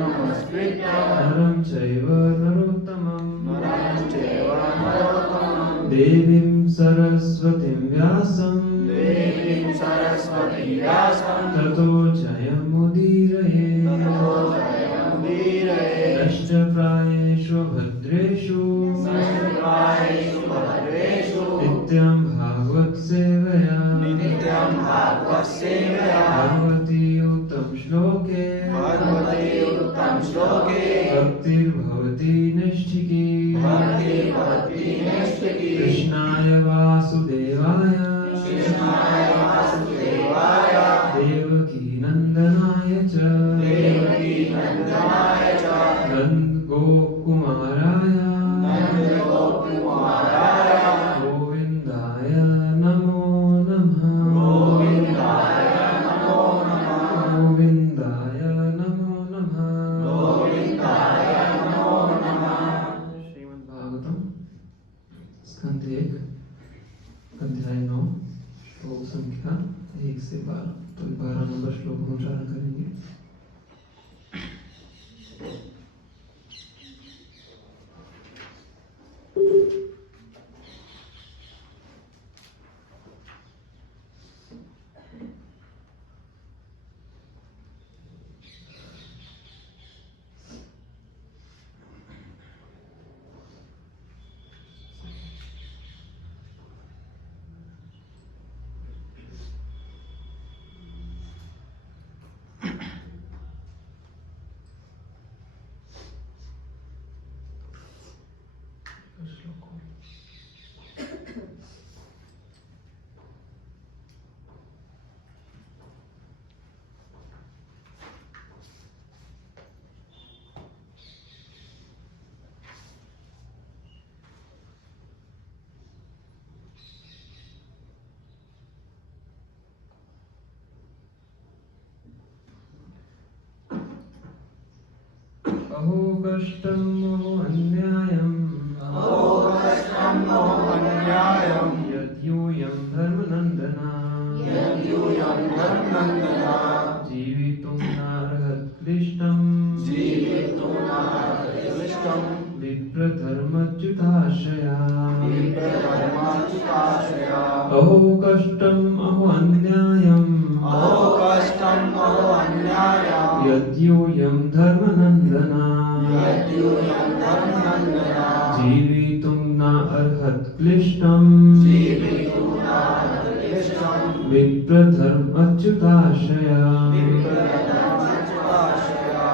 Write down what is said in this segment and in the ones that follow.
नमस्कृत्य नरं चैव नरोत्तमं देवीं सरस्वतीं व्यासं ततो जयमुदीरये नष्टप्रायेषु भद्रेषु नित्यं भागवत सेवया भगवती उत्तम श्लोके भक्तिर्भवति नैष्ठिकी कृष्णाय वासुदेवाय देवकी नंदनाय च नंद गोकुमाराय गोविंदाय नमो नमः गोविंदाय नमो नमः श्रीमद् भागवतम स्कंध 1 अध्याय 9 श्लोक संख्या 1 से 12 तो 12 नंबर श्लोक को उच्चारण करेंगे। अहो कष्टं महो अन्यायं यद्यूयं धर्मनन्दना जीवितुं नार्हत्क्लिष्टं विप्रधर्मच्युताश्रया अहो कष्टं अहो अन्यायं यद्यूयं धर्मनन्दना जीवितुं नार्हत्क्लिष्टं विप्रधर्मच्युताश्रया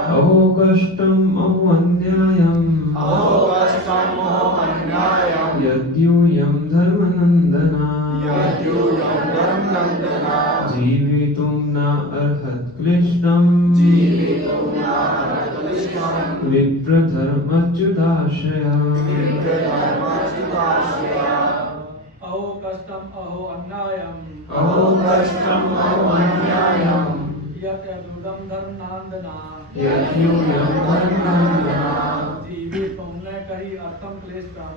अहो कष्टं अहो अन्यायं यद्यूयं धर्मनन्दना जीवितुं नार्हत्क्लिष्टं विप्रधर्मच्युताश्रया अहो कष्टम अहो अन्यायम यद्यूयं धर्मनन्दना जीवितुं न कहि अर्थं क्लिष्टं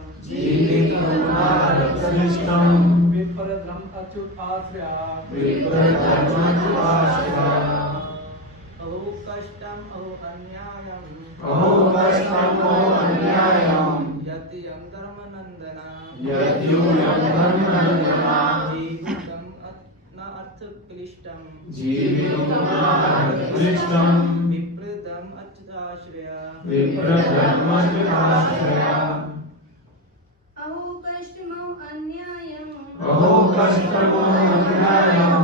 विप्रधर्म अच्युत आश्रया अहो कष्टम अहो अन्यायम यद्यूयं धर्मनन्दना जीवितं न अर्थं क्लिष्टं विप्रधर्म अच्युताश्रया अहो कष्टमो अन्यायं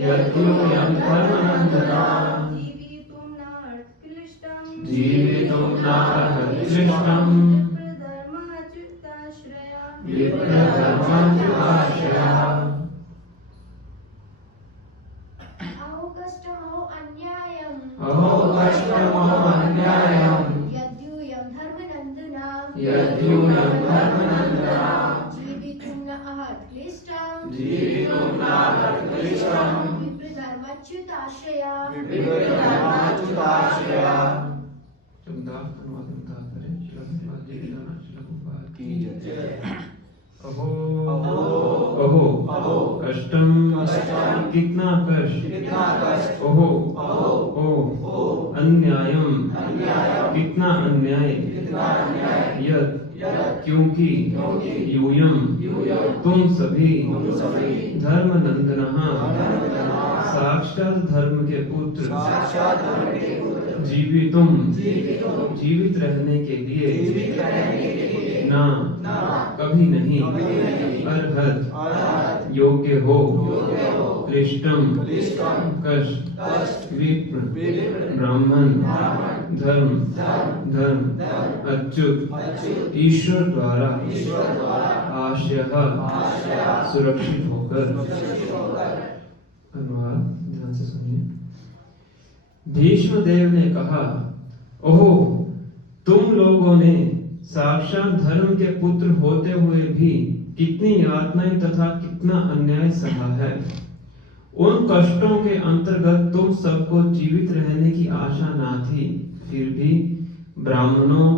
यद्यूयं धर्मनन्दना जीवितुं नार्हत्क्लिष्टं विप्रधर्मच्युताश्रया अहो कष्टमो अन्यायं यद्यूयं धर्मनन्दना जीवितुं न अर्हत्क्लिष्टं विप्रधर्मच्युताश्रया अहो कष्टम कितना कष्ट ओहो ओ अन्यायम कितना अन्याय यत् क्योंकि यूयम तुम सभी धर्म नंदनः साक्षात धर्म के पुत्र जीवित रहने के लिए ना कभी नहीं अर्हत योग्य हो क्लिष्टम कष्ट विप्र ब्राह्मण धर्म अच्युत ईश्वर द्वारा आशयः सुरक्षित होकर। अनुवाद ध्यान से सुनिए। भीष्म देव ने कहा, ओहो तुम लोगों ने साक्षात धर्म के पुत्र होते हुए भी कितनी यातनाएं तथा कितना अन्याय सहा है। उन कष्टों के अंतर्गत तुम सबको जीवित रहने की आशा ना थी, फिर भी ब्राह्मणों,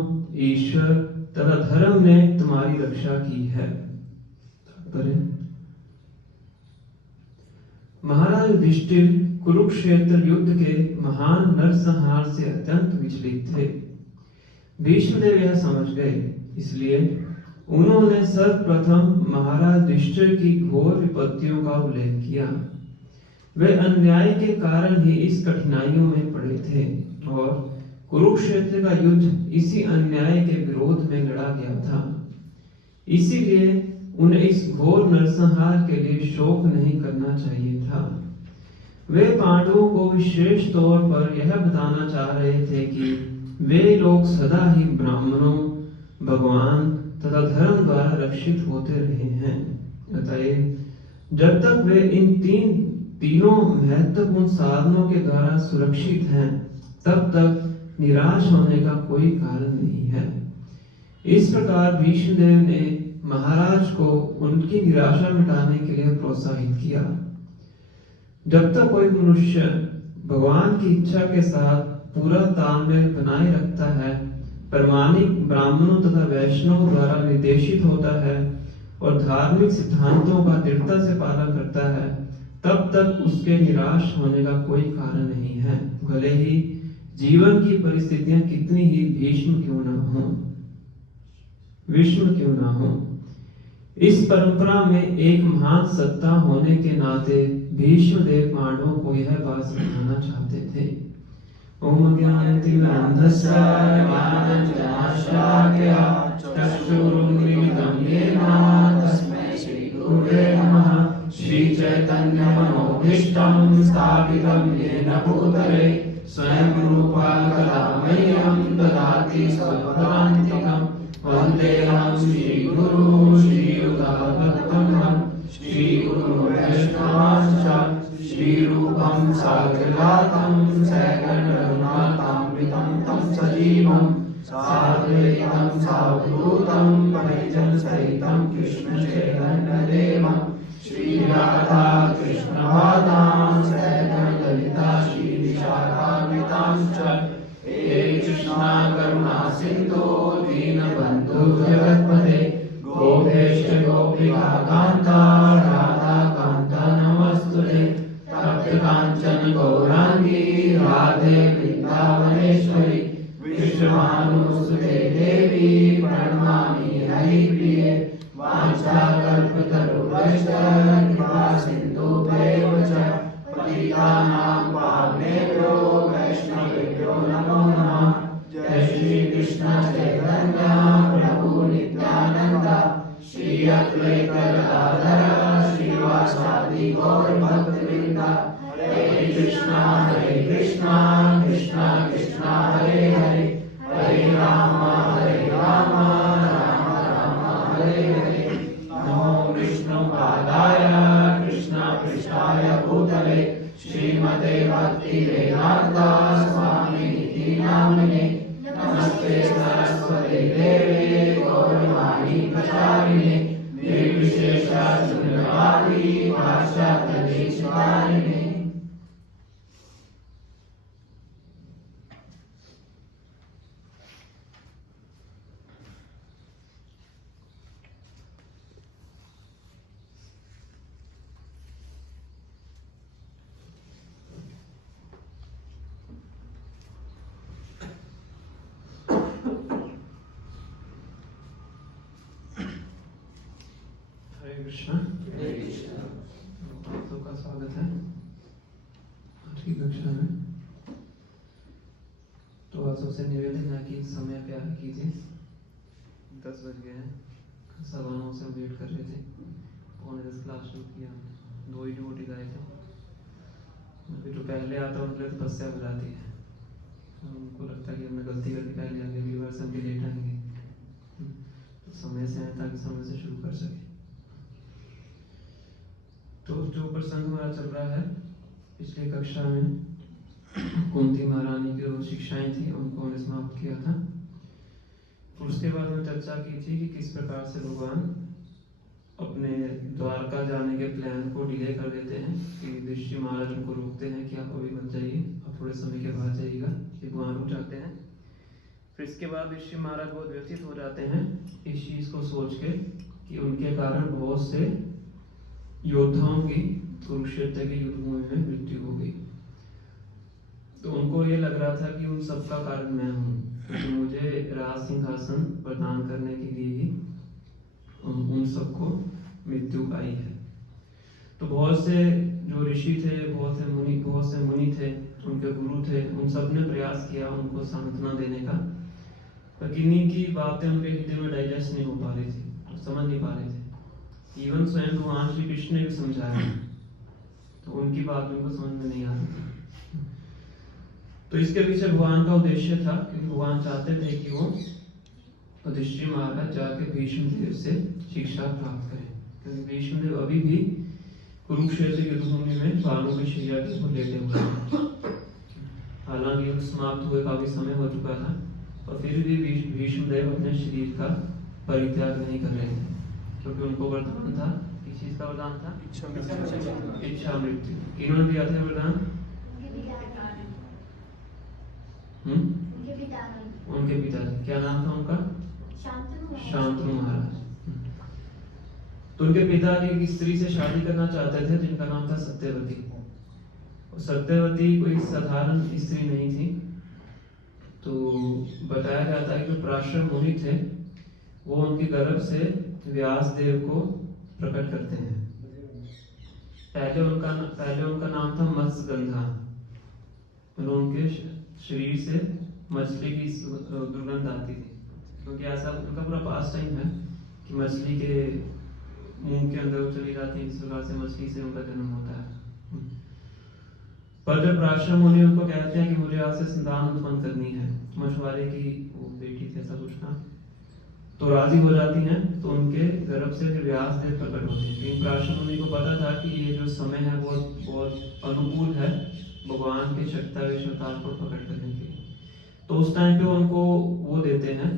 ईश्वर तथा धर्म ने तुम्हारी रक्षा की है। महाराज युधिष्ठिर कुरुक्षेत्र युद्ध के महान नरसंहार से अत्यंत विचलित थे। भीष्मदेव यह समझ गए, इसलिए उन्होंने सर्वप्रथम महाराज युधिष्ठिर की घोर विपत्तियों का उल्लेख किया। वे अन्याय के कारण ही इस कठिनाइयों में पड़े थे और कुरुक्षेत्र का युद्ध इसी अन्याय के विरोध में लड़ा गया था। इसीलिए उन्हें इस घोर नरसंहार के लिए शोक नहीं करना चाहिए था। वे पांडवों को विशेष तौर पर यह बताना चाह रहे थे कि वे लोग सदा ही ब्राह्मणों, भगवान तथा धर्म द्वारा रक्षित होते रहे हैं। अतएव जब तक वे इन तीनों महत्वपूर्ण साधनों के द्वारा सुरक्षित हैं, तब तक निराश होने का कोई कारण नहीं है। इस प्रकार भीष्मदेव ने महाराज को उनकी निराशा मिटाने के लिए प्रोत्साहित किया। जब तक कोई मनुष्य भगवान की इच्छा के साथ पूरा तालमेल बनाए रखता है, प्रामाणिक ब्राह्मणों तथा वैष्णव द्वारा निर्देशित होता है और धार्मिक सिद्धांतों का दृढ़ता से पालन करता है, तब तक उसके निराश होने का कोई कारण नहीं है, भले ही जीवन की परिस्थितियां कितनी ही विषम क्यों ना हो। इस परंपरा में एक महान सत्ता होने के नाते भीष्मदेव पांडवों को यह बात समझाना चाहते थे। ओम ज्ञानतिमिरान्धस्य ज्ञानाञ्जनशलाकया चक्षुरुन्मीलितं येन तस्मै श्रीगुरुवे नमः। श्रीचैतन्यमनोभीष्टं स्थापितं येन भूतले स्वयं रूपा कदा मह्यं ददाति स्वपदान्तिकम्। वन्देऽहं श्रीगुरु श्रीयुतापद्ब्रह्मं श्रीगुरुवैष्णवांश्च श्रीरूपं साग्रजातं सगणरघुनाथान्वितं तं सजीवं साद्वैतं सावधूतं परिजनसहितं कृष्णचैतन्यदेवं श्रीराधा कृष्णपादां सगणललिता श्रीविशाखान्वितांश्च हे कृष्णा करुणा सिन्धो दीनबन्धो जगत्पते गोपेश गोपिका कान्ता राधा कान्ता नमस्तुते। तप्त काञ्चन गौरांगी राधे वृन्दावनेश्वरी विश्वभानुसुते देवी प्रणमामि हरिप्रिये। वाञ्छाकल्पतरुभ्यश्च कृपा सिन्धुभ्येव च पतितानां पावनेभ्यो वैष्णवेभ्यो नमो नमः। जय श्री कृष्ण चैतन्य प्रभु नित्यानंद श्री अद्वैत गदाधर श्रीवासादि गौर भक्तवृंद। हरे कृष्णा कृष्णा कृष्णा हरे हरे, हरे राम राम राम हरे हरे। नमो विष्णुपादाय कृष्ण पृष्ठाय भूतले श्रीमते भक्ति वेदांत स्वामिनिति नामिने। नमस्ते सरस्वती देवे गौरवाणी प्रचारिणे निर्विशेष शून्यवादी पाश्चात्यदेशकारिणे। कृष्णा। आप सबका स्वागत है आज की कक्षा में। तो आज सबसे निवेदन है कि समय पे आगे कीजिए। 10 बज गए हैं, 9:15 से हम वेट कर रहे थे। 9:45 क्लास शुरू किया, 2 ही डिवोटी आए थे। अभी जो पहले आता है उनके लिए तपस्या हो जाती है, उनको लगता है कि हमने गलती करके पहले आगे, अगली बार से हम भी लेट आएंगे। तो समय से आए ताकि समय से शुरू कर सके। तो जो प्रसंग हमारा चल रहा है, पिछली कक्षा में कुंती महारानी की जो शिक्षाएं थी उनको हमने समाप्त किया था। उसके बाद में चर्चा की थी कि किस प्रकार से भगवान अपने द्वारका जाने के प्लान को डिले कर देते हैं, कि ऋषि महाराज उनको रोकते हैं कि आप अभी मत जाइए, आप थोड़े समय के बाद जाइएगा। ये भगवान रुक जाते हैं। फिर इसके बाद ऋषि महाराज बहुत व्यथित हो जाते हैं इस चीज को सोच के कि उनके कारण बहुत से योद्धाओं की कुरुक्षेत्र के युद्ध में मृत्यु हो गई। तो उनको ये लग रहा था कि उन सबका कारण मैं हूँ, तो मुझे राज सिंहासन प्रदान करने के लिए ही उन सबको मृत्यु आई है। तो बहुत से जो ऋषि थे, बहुत से मुनि थे, उनके गुरु थे, उन सब ने प्रयास किया उनको सांत्वना देने का, पर किन्हीं की बातें उनके हृदय में डाइजेस्ट नहीं हो पा रही थी, समझ नहीं पा रहे थे। इवन स्वयं भगवान श्री कृष्ण ने भी समझाया, तो उनकी बात उनको समझ में नहीं आ रही थी। तो इसके पीछे भगवान का उद्देश्य था, क्योंकि भगवान चाहते थे कि वो युधिष्ठिर महाराज जाके भीष्म देव से शिक्षा प्राप्त करें, क्योंकि भीष्म देव अभी भी कुरुक्षेत्र युद्धभूमि में बालों की शैया के ऊपर लेटे हुए हैं। हालांकि युद्ध समाप्त हुए काफी समय हो चुका था, और फिर भी भीष्म देव अपने शरीर का परित्याग नहीं कर रहे थे, क्योंकि उनको वरदान था। किस चीज का वरदान था? इच्छा मृत्यु। किन्होंने दिया था वरदान? उनके पिताजी। क्या नाम था उनका? शांतनु महाराज। तो उनके पिताजी एक स्त्री से शादी करना चाहते थे जिनका नाम था सत्यवती। और सत्यवती कोई साधारण स्त्री नहीं थी। तो बताया जाता है कि जो पराशर मुनि थे वो उनके गर्भ से व्यास देव को प्रकट करते हैं। पहले उनका नाम था मत्स्यगंधा, और उनके शरीर से मछली की दुर्गंध आती थी, क्योंकि ऐसा उनका पूरा पास टाइम है कि मछली के मुंह के अंदर चली जाती है, इस प्रकार से मछली से उनका जन्म होता है। पर जब पराशर मुनि उनको कहते हैं कि मुझे आपसे संतान उत्पन्न करनी है, मछुआरे की वो बेटी थी ऐसा कुछ था, तो राजी हो जाती हैं। तो उनके गर्भ से फिर व्यास देव प्रकट होते हैं। लेकिन पराशर मुनि को पता था कि ये जो समय है बहुत अनुकूल है भगवान के अवतार को प्रकट करने के लिए। तो उस टाइम पे उनको वो देते हैं,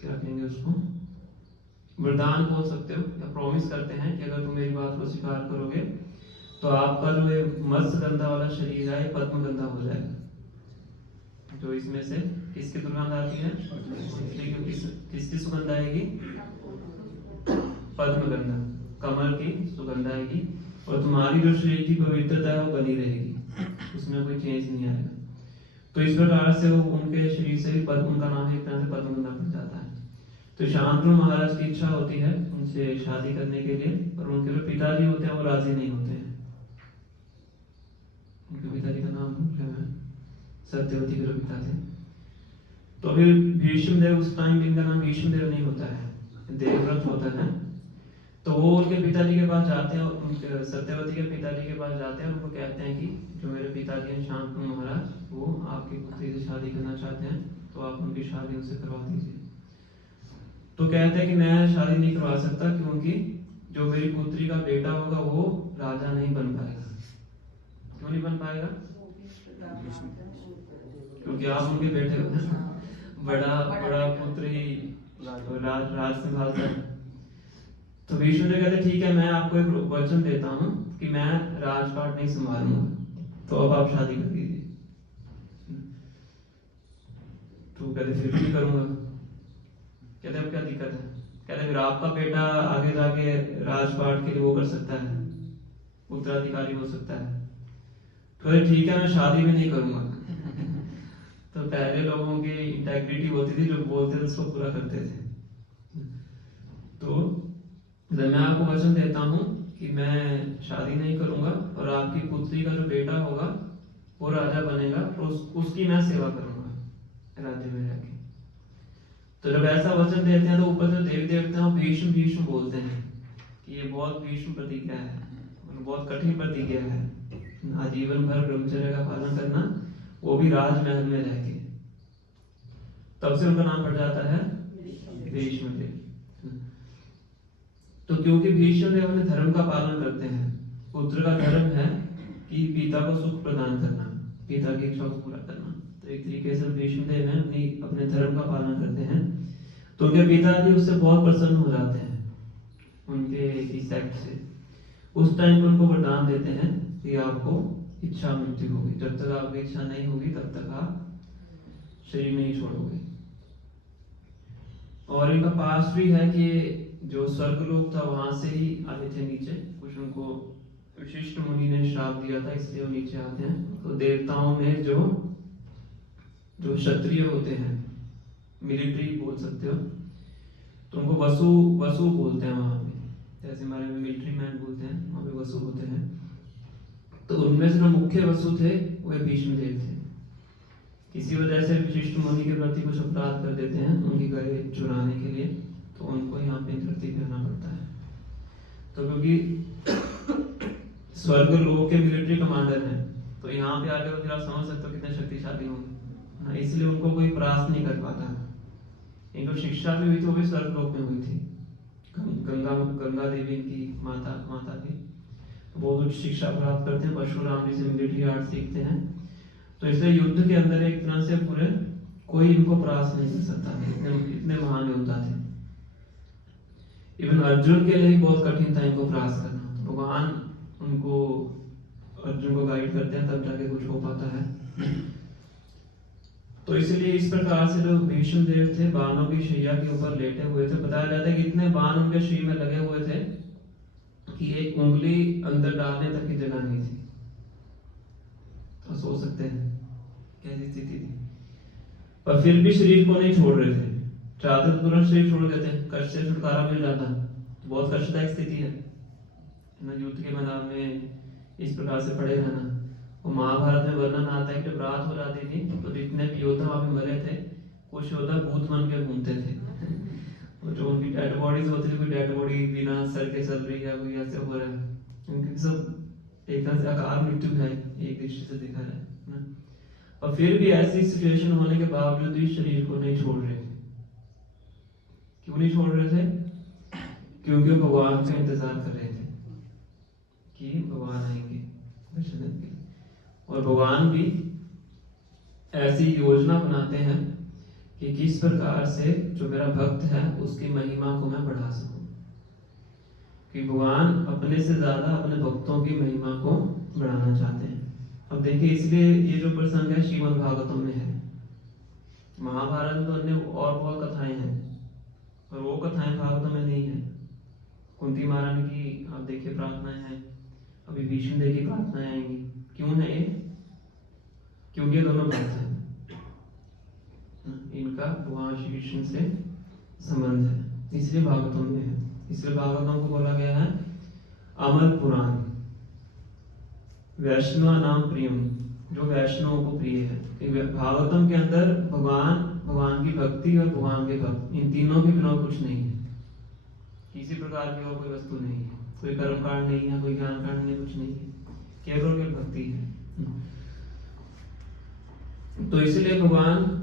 क्या कहेंगे उसको, वरदान बोल सकते हो, या प्रॉमिस करते हैं कि अगर तुम मेरी बात को स्वीकार करोगे तो आपका जो ये मत्स्यगंधा वाला शरीर है पद्मगंधा हो जाएगा। जो इसमें से किसकी दुर्गंध आती है? किसकी सुगंध आएगी? पद्मगंधा, कमल की सुगंध आएगी, और तुम्हारी जो शरीर की पवित्रता है वो बनी रहेगी, उसमें कोई चेंज नहीं आएगा। तो इस प्रकार से वो उनके शरीर से भी उनका नाम एक तरह से पद्मगंधा बन जाता है। तो शांतनु महाराज की इच्छा होती है उनसे शादी करने के लिए, पर उनके जो पिताजी होते हैं वो राजी नहीं होते हैं। उनके पिताजी का नाम क्या है? सत्यवती के जो पिता थे। तो अभी भीष्म देव, उस टाइम इनका नाम भीष्म देव नहीं होता है, देवव्रत होता है। तो वो उनके पिताजी के पास जाते हैं, और उनके सत्यवती के पिताजी के पास जाते हैं, और उनको कहते हैं कि जो मेरे पिताजी हैं शांतनु महाराज, वो आपकी पुत्री से शादी करना चाहते हैं, तो आप उनकी शादी उनसे करवा दीजिए। तो कहते हैं कि मैं शादी नहीं करवा सकता, क्योंकि जो मेरी पुत्री का बेटा होगा वो राजा नहीं बन पाएगा। क्यों नहीं बन पाएगा? क्योंकि आप उनके बेटे हो ना, बड़ा पुत्र ही राज संभालता है। तो विष्णु जी कहते ठीक है, मैं आपको एक वचन देता हूँ कि मैं राजपाट नहीं संभालूंगा, तो अब आप शादी कर दीजिए। तो कहते फिर भी करूंगा। कहते अब क्या दिक्कत है? कहते फिर आपका बेटा आगे जाके राजपाट के लिए वो कर सकता है, उत्तराधिकारी हो सकता है। तो ठीक है, मैं शादी भी नहीं करूंगा। तो पहले लोगों की इंटेग्रिटी होती थी, जो बोलते थे उसको पूरा करते थे। तो जब मैं आपको वचन देता हूँ कि मैं शादी नहीं करूंगा और आपकी पुत्री का जो बेटा होगा वो राजा बनेगा तो उसकी मैं सेवा करूंगा राज्य में रहकर। तो जब ऐसा वचन देते हैं तो ऊपर से देवी देवता हैं भीष्म भीष्म बोलते हैं कि ये बहुत भीष्म प्रतिज्ञा है, बहुत कठिन प्रतिज्ञा है, आजीवन भर ब्रह्मचर्य का पालन करना, वो भी राजमहल में रह के। तब से उनका नाम पड़ जाता है भीष्म देव। तो क्योंकि भीष्म देव अपने धर्म का पालन करते हैं, पुत्र का धर्म है कि पिता को सुख प्रदान करना, पिता की इच्छा को पूरा करना, तो एक तरीके से भीष्म देव हैं अपने धर्म का पालन करते हैं। तो उनके पिताजी उससे बहुत प्रसन्न हो जाते हैं, उनके इस एक्ट से। उस टाइम पर उनको वरदान देते हैं कि आपको इच्छा मृत्यु होगी, जब तक आपकी इच्छा नहीं होगी तब तक आप शरीर नहीं छोड़ोगे। और इनका पास भी है कि जो स्वर्ग लोक था वहां से ही आए थे नीचे, कुछ उनको विशिष्ट मुनि ने श्राप दिया था इसलिए वो नीचे आते हैं। तो देवताओं में जो क्षत्रिय होते हैं, मिलिट्री बोल सकते हो, तो उनको वसु वसु बोलते हैं वहां पे, जैसे हमारे में मिलिट्री मैन बोलते हैं, वहां पे वसु होते हैं। तो उनमें से जो मुख्य वसु थे वे भीष्म देव थे। किसी वजह से विशिष्ट मुनि के प्रति कुछ अपराध कर देते हैं उनकी गले चुराने के लिए, तो उनको यहाँ पे धरती पे आना पड़ता है। तो क्योंकि स्वर्ग लोक के मिलिट्री कमांडर हैं, तो यहाँ पे आके फिर आप समझ सकते हो कितने शक्तिशाली होंगे, इसलिए उनको कोई परास्त नहीं कर पाता। इनको शिक्षा भी हुई थी, वो भी स्वर्ग लोक में हुई थी। गंगा देवी इनकी माता थी, बहुत उच्च शिक्षा प्राप्त करते हैं, परशुराम जी से मिलिट्री आर्ट सीखते हैं। तो इसलिए युद्ध के अंदर एक तरह से पूरे कोई इनको परास्त नहीं कर सकता, इतने महान योद्धा थे। इवन अर्जुन के लिए भी बहुत कठिन था इनको परास्त करना। तो भगवान उनको अर्जुन को गाइड करते हैं, तब जाके कुछ हो पाता है। तो इसलिए इस प्रकार से जो भीष्म देव थे बाणों की शैया के ऊपर लेटे हुए थे। बताया जाता है कि इतने बाण उनके शरीर में लगे हुए थे कि एक उंगली अंदर डालने तक की जगह नहीं थी। तो सोच सकते हैं कैसी स्थिति थी, पर फिर भी शरीर को नहीं छोड़ रहे थे। चाहते तो तुरंत शरीर छोड़ देते, कष्ट से छुटकारा मिल जाता। बहुत कष्टदायक स्थिति है ना, युद्ध के मैदान में इस प्रकार से पड़े रहना। वो महाभारत में वर्णन आता है कि जब रात हो जाती थी तो जितने भी योद्धा वहां पे मरे थे, कुछ योद्धा भूत बन के घूमते थे। और जो उनकी डेड बॉडीज होती थी, कोई डेड बॉडी बिना सर के चल रही है, कोई ऐसे हो रहा है, उनकी सब एक तरह से अकाल मृत्यु है एक दृष्टि से देखा जाए ना। और फिर भी ऐसी सिचुएशन होने के बावजूद भी शरीर को नहीं छोड़ रहे थे। क्यों नहीं छोड़ रहे थे? क्योंकि भगवान का इंतजार कर रहे थे कि भगवान आएंगे दर्शन देने के लिए। और भगवान भी ऐसी योजना बनाते हैं कि किस प्रकार से जो मेरा भक्त है उसकी महिमा को मैं बढ़ा सकूं, कि भगवान अपने से ज्यादा अपने भक्तों की महिमा को बढ़ाना चाहते हैं। अब देखिए, इसलिए ये जो प्रसंग है श्रीमद् भागवतम में है। महाभारत में तो अन्य और बहुत कथाएं हैं, और वो कथाएं भागवतम में नहीं है। कुंती महारानी की आप देखिए प्रार्थनाएं हैं, अभी भीष्म देव की प्रार्थनाएं आएंगी। क्यों है ये? क्योंकि ये दोनों भक्त हैं, इनका भगवान श्री कृष्ण से संबंध है, इसलिए भागवतम में है। इसलिए भागवतम को बोला गया है अमर पुराण, वैष्णव नाम प्रियम, जो वैष्णवों को प्रिय है। भागवतम के अंदर भगवान की भक्ति और भगवान के भक्त, इन तीनों के बिना कुछ नहीं है। किसी प्रकार की और कोई वस्तु नहीं है, कोई कर्म कांड नहीं है, कोई ज्ञान कांड नहीं, कुछ नहीं है, केवल भक्ति है। तो इसलिए भगवान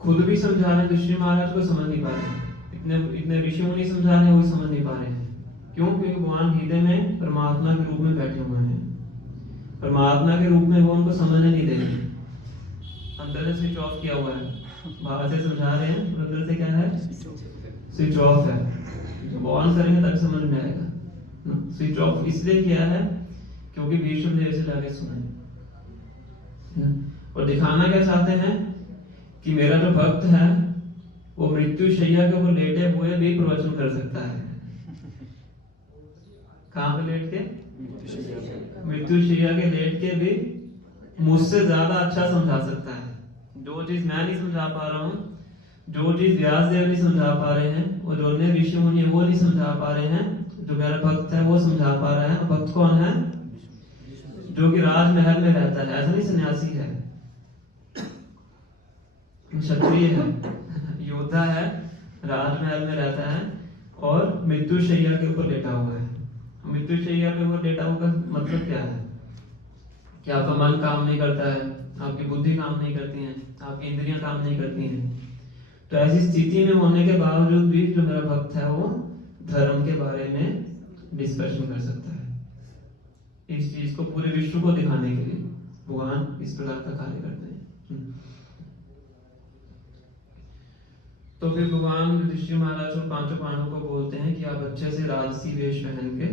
खुद भी समझा रहे हैं, ऋषि महाराज को समझ नहीं पा रहे, इतने ऋषि मुनि समझा रहे हैं, वो समझ नहीं पा रहे हैं। क्यों? क्योंकि भगवान हृदय में परमात्मा के रूप में बैठे हुए हैं। परमात्मा के रूप में वो उनको समझने नहीं दे रहे, अंदर से स्विच ऑफ किया हुआ है। बाबा से समझा रहे हैं, अंदर से क्या है? स्विच ऑफ है। जब ऑन करेंगे तब समझ में आएगा। स्विच ऑफ इसलिए किया है क्योंकि भीष्म देव से जाके सुना, और दिखाना क्या चाहते हैं कि मेरा जो भक्त है वो मृत्यु शैया के ऊपर लेटे हुए भी प्रवचन कर सकता है। कहां पे लेट के? मृत्यु शैया के लेट के भी मुझसे ज्यादा अच्छा समझा सकता है। जो चीज मैं नहीं समझा पा रहा हूँ, जो चीज व्यास देव नहीं समझा पा रहे हैं, और जो अन्य ऋषि मुनि वो नहीं समझा पा रहे हैं, जो मेरा भक्त है वो समझा पा रहा है। भक्त कौन है? जो कि राजमहल में रहता है, ऐसा नहीं सन्यासी है, क्षत्रिय है, योद्धा है, राजमहल में रहता है और मृत्यु शैया के ऊपर लेटा हुआ है। मृत्यु शैया के ऊपर लेटा हुआ का मतलब क्या है? कि आपका मन काम नहीं करता है, आपकी बुद्धि काम नहीं करती है, आपकी इंद्रियां काम नहीं करती हैं। तो ऐसी स्थिति में होने के बावजूद भी जो मेरा भक्त है वो धर्म के बारे में डिस्कशन कर सकता है। इस चीज को पूरे विश्व को दिखाने के लिए भगवान इस प्रकार का कार्य करते हैं। तो फिर भगवान युधिष्ठिर महाराज और पांचों पांडवों को बोलते हैं कि आप अच्छे से राजसी वेश पहन के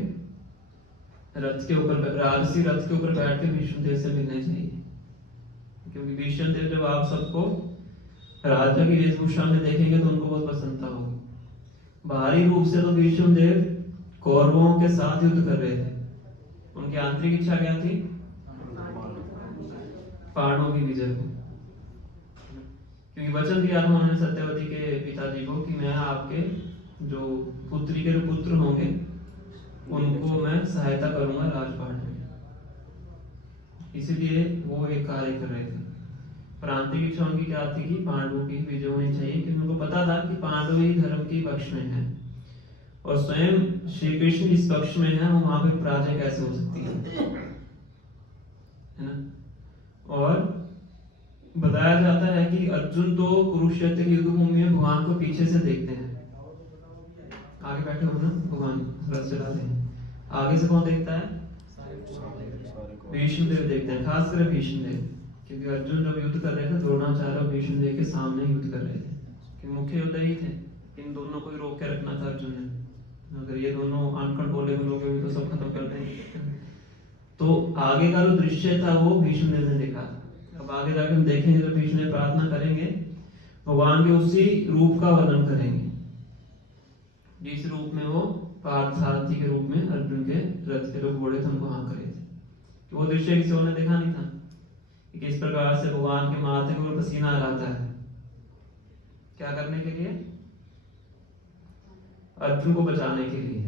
रथ के ऊपर बैठ के भीष्म देव से मिलने चाहिए, क्योंकि भीष्म देव जब आप सबको राजा की वेशभूषा में देखेंगे तो उनको बहुत प्रसन्नता होगी। बाहरी रूप से तो भीष्म देव कौरवों के साथ युद्ध कर रहे थे, उनकी आंतरिक इच्छा क्या थी? पांडवों की विजय को, क्योंकि वचन दिया था उन्होंने सत्यवती के पिताजी को कि मैं आपके जो पुत्री के पुत्र होंगे उनको मैं सहायता करूंगा राजपाट में, इसीलिए वो एक कार्य कर रहे थे। प्रांतिक इच्छा उनकी क्या थी कि पांडवों की विजय होनी चाहिए, क्योंकि उनको पता था कि पांडव ही धर्म की पक्ष में है और स्वयं श्री कृष्ण इस पक्ष में है, वहां पे पराजय कैसे हो सकती है ना। और बताया जाता है कि अर्जुन तो कुरुक्षेत्र की युद्ध भूमि में भगवान को पीछे से देखते हैं, आगे बैठे हो ना भगवान रथ चलाते हैं, आगे से कौन देखता है? भीष्म देव देखते हैं, खासकर भीष्म देव, क्योंकि अर्जुन जब युद्ध कर रहे थे द्रोणाचार्य और भीष्म देव के सामने युद्ध कर रहे थे, कि मुख्य योद्धा ही थे। इन दोनों को ही रोक के रखना था अर्जुन ने, अगर ये दोनों अनकंट्रोलेबल हो गए तो सब खत्म कर देंगे। तो आगे का जो दृश्य था वो भीष्म देव ने देखा। अब आगे जाकर हम देखेंगे जब भीष्म देव प्रार्थना करेंगे, भगवान के उसी रूप का वर्णन करेंगे जिस रूप में वो पार्थसारथी के रूप में अर्जुन के रथ के जो घोड़े थे उनको हाँ करे थे। वो दृश्य किसी और ने देखा नहीं था कि किस प्रकार से भगवान के माथे को पसीना आ जाता है, क्या करने के लिए? अर्जुन को बचाने के लिए।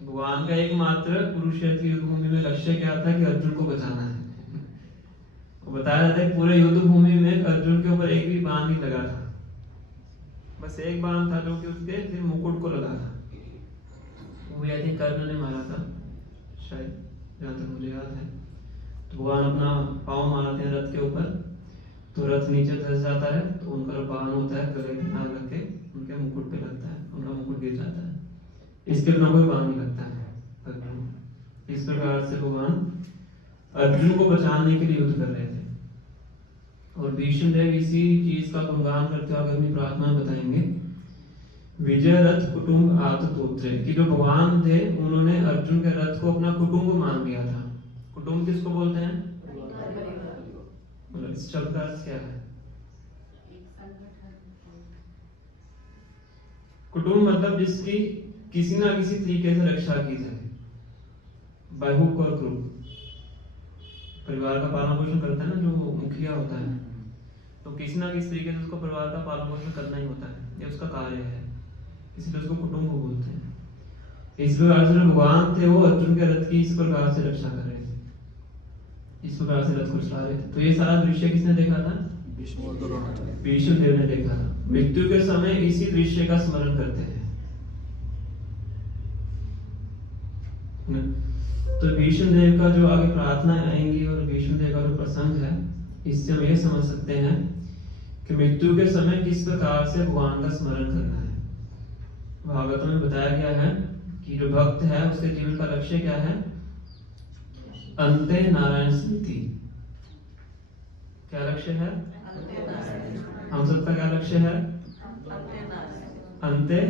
भगवान का एकमात्र कुरुक्षेत्र की युद्ध भूमि में लक्ष्य क्या था? कि अर्जुन को बचाना है। बताया जाता है पूरे युद्ध भूमि में अर्जुन के ऊपर एक भी बाण नहीं लगा था, बस एक बाण था जो कि उसके फिर मुकुट को लगा था, वो आई थिंक कर्ण ने मारा था शायद, जहां तक मुझे याद है। तो भगवान अपना पाँव मारते हैं रथ के ऊपर, तो रथ नीचे धस जाता है, तो उनका बाण होता है गले के नाल रख के उनके मुकुट पे लगता है, उनका मुकुट गिर जाता है। इसके बिना कोई बाण नहीं लगता है अर्जुन। इस प्रकार से भगवान अर्जुन को बचाने के लिए युद्ध कर रहे थे। और भीष्म देव इसी चीज का गुणगान करते हुए अपनी प्रार्थना में बताएंगे, विजय रथ कुटुंब आततोत्रे, कि जो भगवान थे उन्होंने अर्जुन के रथ को अपना कुटुंब मान लिया था। कुटुंब किसको बोलते हैं? मतलब इस शब्द का अर्थ क्या है? कुटुंब मतलब जिसकी किसी ना किसी तरीके से रक्षा की जाए, बाय हुक और क्रूक। परिवार का पालन पोषण करता है ना जो मुखिया होता है, तो किसी ना किसी तरीके से उसको परिवार का पालन पोषण करना ही होता है, ये उसका कार्य है, इसलिए उसको कुटुंब को बोलते हैं। इस प्रकार से जो भगवान थे वो अर्जुन के रथ की इस प्रकार से रक्षा कर रहे थे, इस प्रकार से रथ को चला रहे थे। तो ये सारा दृश्य किसने देखा था? भीष्म देव ने देखा था। मृत्यु के समय इसी दृश्य का स्मरण करते हैं। तो भीष्म देव का जो आगे प्रार्थना आएंगी और भीष्म देव का जो प्रसंग है, इससे हम ये समझ सकते हैं कि मृत्यु के समय किस प्रकार से भगवान का स्मरण करना है। भागवत में बताया गया है कि जो भक्त है उसके जीवन का लक्ष्य क्या है? अंते नारायण स्मृति। क्या लक्ष्य है? हम सबका क्या लक्ष्य है? अंते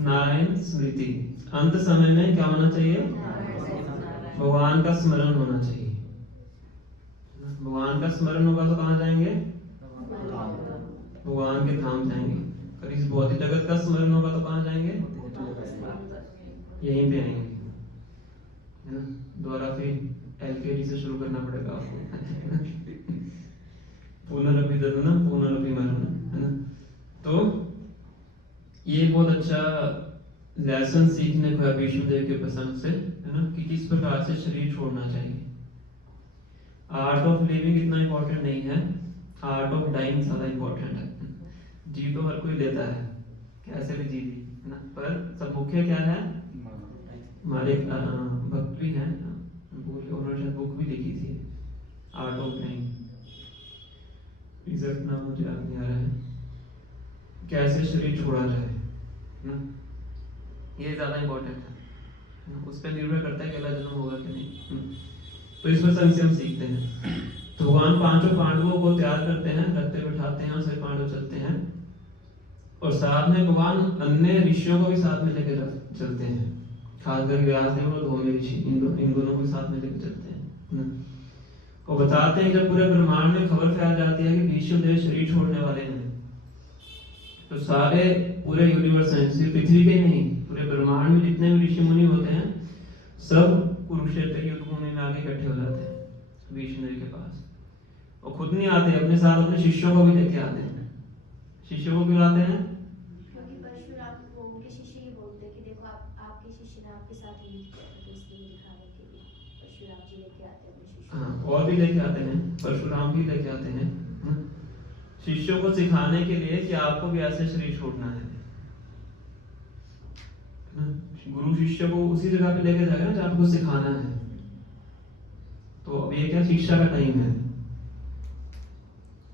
नारायण स्मृति। अंत समय में क्या होना चाहिए? भगवान का स्मरण होना चाहिए। भगवान का स्मरण होगा तो कहाँ जाएंगे? भगवान के धाम जाएंगे। अगर इस भौतिक जगत का स्मरण होगा तो कहाँ जाएंगे? यहीं पे आएंगे, है ना। दोबारा फिर एलकेजी से शुरू करना पड़ेगा आपको। पुनरअपि ददनम पुनरअपि मरणम, है ना। तो ये बहुत अच्छा लेसन सीखने को है विष्णुदेव के प्रसंग से, है ना, कि किस प्रकार से शरीर छोड़ना चाहिए। आर्ट ऑफ लिविंग इतना इम्पोर्टेंट नहीं है, आर्ट ऑफ डाइंग ज्यादा इम्पोर्टेंट है। जी तो हर कोई लेता है, कैसे भी जी ली, है ना, पर सब मुख्य क्या है, हमारे भक्त भी हैं, उन्होंने शायद बुक भी लिखी थी, आर्ट ऑफ डाइंग, एग्जैक्ट नाम मुझे याद नहीं आ रहा है, कैसे शरीर छोड़ा जाए, है ना, ये ज्यादा इम्पोर्टेंट है, उस पर निर्भर करता है कि अगला जन्म होगा कि नहीं। तो इस प्रसंग से हम सीखते हैं। तो भगवान पांचों पांडवों को तैयार करते हैं, रखते बिठाते हैं, उससे पांडव चलते हैं, और साथ में भगवान अन्य ऋषियों को भी साथ में लेकर चलते हैं, खासकर व्यासदेव और धौम्य ऋषि, इन दोनों को साथ में लेकर चलते हैं ना? और बताते हैं जब पूरे ब्रह्मांड में खबर फैल जाती है कि विष्णुदेव शरीर छोड़ने वाले हैं, तो सारे पूरे यूनिवर्स में, सिर्फ पृथ्वी के नहीं, पूरे ब्रह्मांड में जितने भी ऋषि मुनि होते हैं, सब कुरुक्षेत्र की युद्ध भूमि में आके इकट्ठे हो जाते हैं विष्णुदेव के पास। और खुद नहीं आते, अपने साथ अपने शिष्यों को भी लेके आते हैं। शिष्यों को क्यों लाते हैं? क्योंकि परशुराम को उनके शिष्य ही बोलते कि देखो आपके शिष्य ने आपके साथ ही किया, तो इसलिए दिखाने के लिए परशुराम जी लेके आते हैं अपने शिष्यों हाँ, और भी लेके आते हैं, परशुराम भी लेके आते हैं शिष्यों को सिखाने के लिए कि आपको भी ऐसे शरीर छोड़ना है। गुरु शिष्य को उसी जगह पे लेके जाएगा जहाँ आपको सिखाना है। तो अब ये क्या, शिक्षा का टाइम है।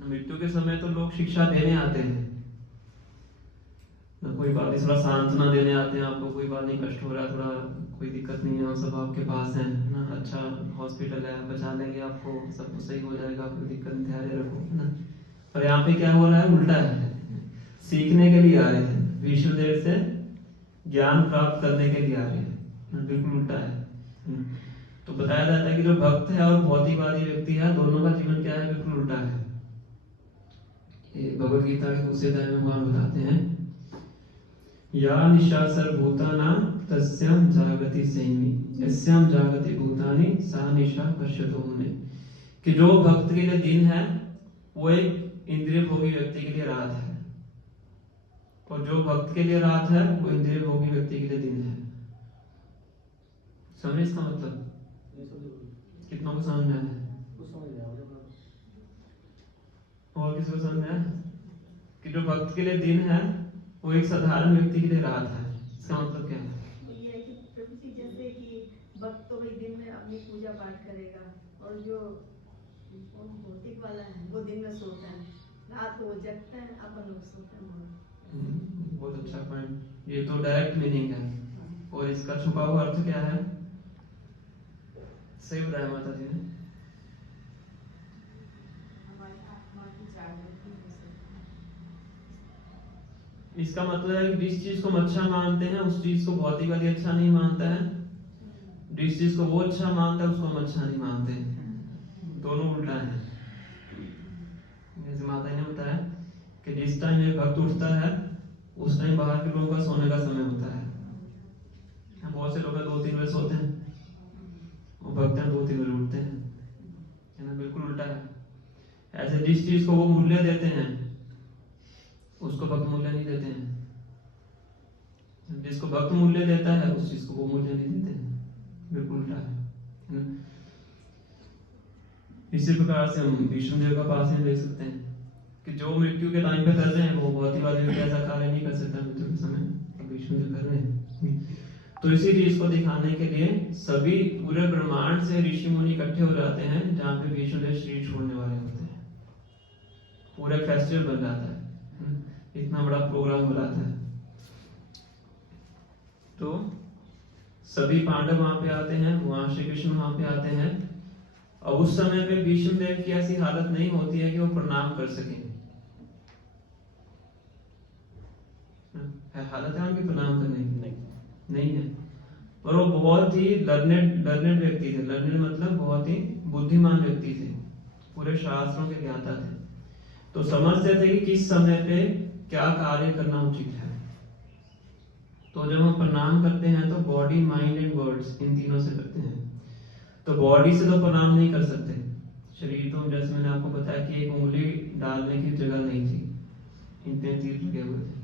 मृत्यु के समय तो लोग शिक्षा देने आते हैं ना, कोई बात नहीं, थोड़ा सांत्वना देने आते हैं आपको, कोई बात नहीं, कष्ट हो रहा है, थोड़ा कोई दिक्कत नहीं है, हम सब आपके पास हैं ना, अच्छा हॉस्पिटल है, बचा लेंगे आपको, सब कुछ सही हो जाएगा, कोई दिक्कत नहीं, धैर्य रखो, है ना। पर यहाँ पे क्या हो रहा है, उल्टा है, सीखने के लिए आ रहे हैं, विष्णुदेव से ज्ञान प्राप्त करने के लिए आ रहे हैं, बिल्कुल उल्टा है। तो बताया जाता है कि जो भक्त है और भौतिकवादी व्यक्ति है, दोनों का जीवन क्या है, बिल्कुल उल्टा है। ये भगवद गीता के दूसरे अध्याय में भगवान बताते हैं, या निशा सर्वभूतानां तस्यां जागति संयमी यस्यां जागति भूतानि सा निशा पश्यतो मुने, कि जो भक्त के लिए दिन है वो एक इंद्रिय भोगी व्यक्ति के लिए रात है, और जो भक्त के लिए रात है वो इंद्रिय भोगी व्यक्ति के लिए दिन है। समझ इसका मतलब? कितनों को समझ में आया? और किसको समझ में आया कि जो भक्त के लिए दिन है वो एक साधारण व्यक्ति के लिए रात है? इसका मतलब क्या है? ये है कि प्रभु जी जैसे कि भक्त तो भाई दिन में अपनी पूजा पाठ करेगा, और जो भौतिक वाला है वो दिन में सोता है, रात को वो जगते हैं, अपन लोग सोते हैं। बहुत अच्छा पॉइंट। ये तो डायरेक्ट मीनिंग है, और इसका छुपा हुआ अर्थ क्या है? सही बताया माता जी ने। इसका मतलब है कि जिस चीज को हम अच्छा मानते हैं उस चीज को भौतिकवादी अच्छा नहीं मानता है, जिस चीज को वो अच्छा मानता है उसको हम अच्छा नहीं मानते, दोनों उल्टा है। जैसे माता ने बताया कि जिस टाइम एक भक्त उठता है उस टाइम बाहर के लोगों का सोने का समय होता है। बहुत से लोग 2-3 बजे सोते हैं, वो भक्त 2-3 बजे उठते हैं, है ना, बिल्कुल उल्टा है। ऐसे जिस चीज को वो मूल्य देते हैं उसको भक्त मूल्य नहीं देते हैं, जिसको भक्त मूल्य देता है उस चीज को वो मूल्य नहीं देते हैं, बिल्कुल उल्टा है ना। इसी प्रकार से हम विष्णुदेव का पास में देख सकते हैं कि जो मृत्यु के टाइम पे कर रहे हैं वो भौतिकवादी व्यक्ति ऐसा कार्य नहीं कर सकता मृत्यु के समय, विष्णुदेव कर रहे हैं। तो इसी चीज को दिखाने के लिए सभी पूरे ब्रह्मांड से ऋषि मुनि इकट्ठे हो जाते हैं जहाँ पे विष्णुदेव शरीर छोड़ने वाले होते हैं। पूरा फेस्टिवल बन जाता है, इतना बड़ा प्रोग्राम बनाता है। तो सभी पांडव वहां पे आते हैं, वहां श्री कृष्ण वहां पे आते हैं, और उस समय पे विष्णुदेव की ऐसी हालत नहीं होती है कि वो प्रणाम कर सकें। हालत है उनकी प्रणाम करने की? नहीं है। और वो बहुत ही लर्नेड व्यक्ति थे। लर्नेड मतलब बहुत ही बुद्धिमान व्यक्ति थे, पूरे शास्त्रों के ज्ञाता थे। तो समझते थे कि किस समय पे क्या कार्य करना उचित है। तो जब हम प्रणाम करते हैं तो बॉडी, माइंड एंड वर्ड्स, इन तीनों से करते हैं। तो बॉडी से तो प्रणाम नहीं कर सकते, शरीर तो जैसे मैंने आपको बताया कि एक उंगली डालने की जगह नहीं थी, इतने तीर लगे हुए थे।